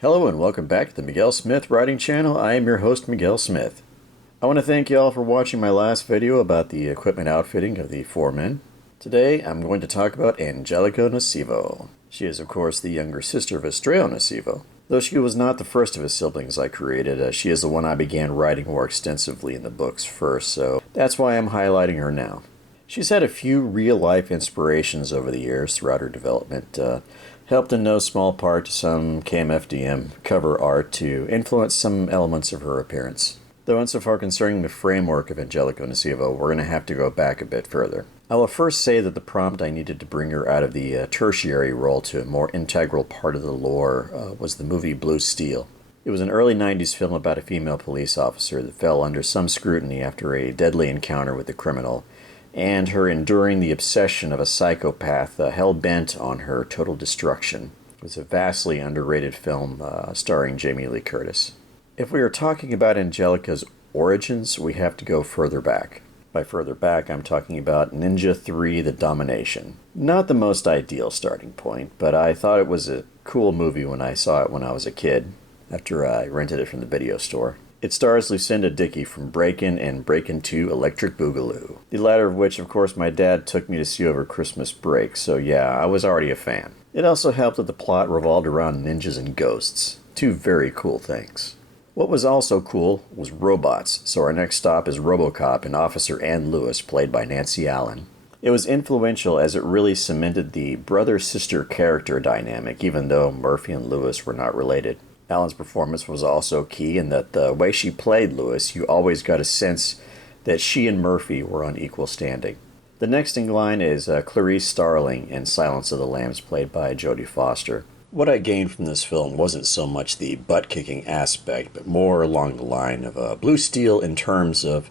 Hello and welcome back to the Miguel Smith Writing Channel. I am your host, Miguel Smith. I want to thank you all for watching my last video about the equipment outfitting of the four men. Today I'm going to talk about Angelica Nocivo. She is of course the younger sister of Estrella Nocivo. Though she was not the first of his siblings I created, she is the one I began writing more extensively in the books first, so that's why I'm highlighting her now. She's had a few real-life inspirations over the years throughout her development, helped in no small part to some KMFDM cover art to influence some elements of her appearance. Though insofar concerning the framework of Angelica Nocivo, we're going to have to go back a bit further. I will first say that the prompt I needed to bring her out of the tertiary role to a more integral part of the lore was the movie Blue Steel. It was an early 90s film about a female police officer that fell under some scrutiny after a deadly encounter with a criminal, and her enduring the obsession of a psychopath hell-bent on her total destruction. It was a vastly underrated film starring Jamie Lee Curtis. If we are talking about Angelica's origins, we have to go further back. By further back, I'm talking about Ninja 3: The Domination. Not the most ideal starting point, but I thought it was a cool movie when I saw it when I was a kid, after I rented it from the video store. It stars Lucinda Dickey from Breakin' and Breakin' 2 Electric Boogaloo, the latter of which, of course, my dad took me to see over Christmas break, so yeah, I was already a fan. It also helped that the plot revolved around ninjas and ghosts, two very cool things. What was also cool was robots, so our next stop is RoboCop and Officer Ann Lewis, played by Nancy Allen. It was influential as it really cemented the brother-sister character dynamic, even though Murphy and Lewis were not related. Allen's performance was also key in that the way she played Lewis, you always got a sense that she and Murphy were on equal standing. The next in line is Clarice Starling in Silence of the Lambs, played by Jodie Foster. What I gained from this film wasn't so much the butt-kicking aspect, but more along the line of Blue Steel in terms of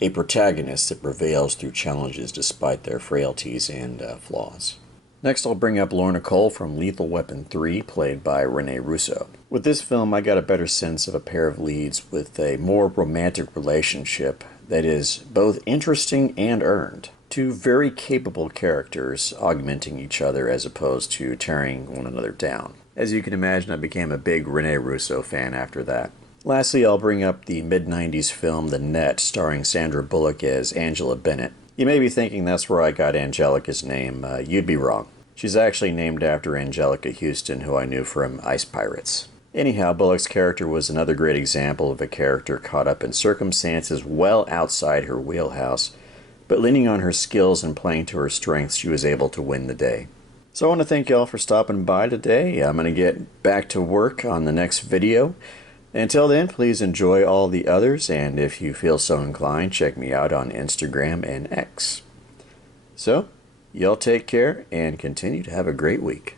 a protagonist that prevails through challenges despite their frailties and flaws. Next, I'll bring up Lorna Cole from Lethal Weapon 3, played by Rene Russo. With this film, I got a better sense of a pair of leads with a more romantic relationship that is both interesting and earned. Two very capable characters augmenting each other as opposed to tearing one another down. As you can imagine, I became a big Rene Russo fan after that. Lastly, I'll bring up the mid-90s film The Net, starring Sandra Bullock as Angela Bennett. You may be thinking that's where I got Angelica's name. You'd be wrong. She's actually named after Angelica Houston, who I knew from Ice Pirates. Anyhow, Bullock's character was another great example of a character caught up in circumstances well outside her wheelhouse, but leaning on her skills and playing to her strengths, she was able to win the day. So I want to thank you all for stopping by today. I'm going to get back to work on the next video. Until then, please enjoy all the others, and if you feel so inclined, check me out on Instagram and X. So, y'all take care and continue to have a great week.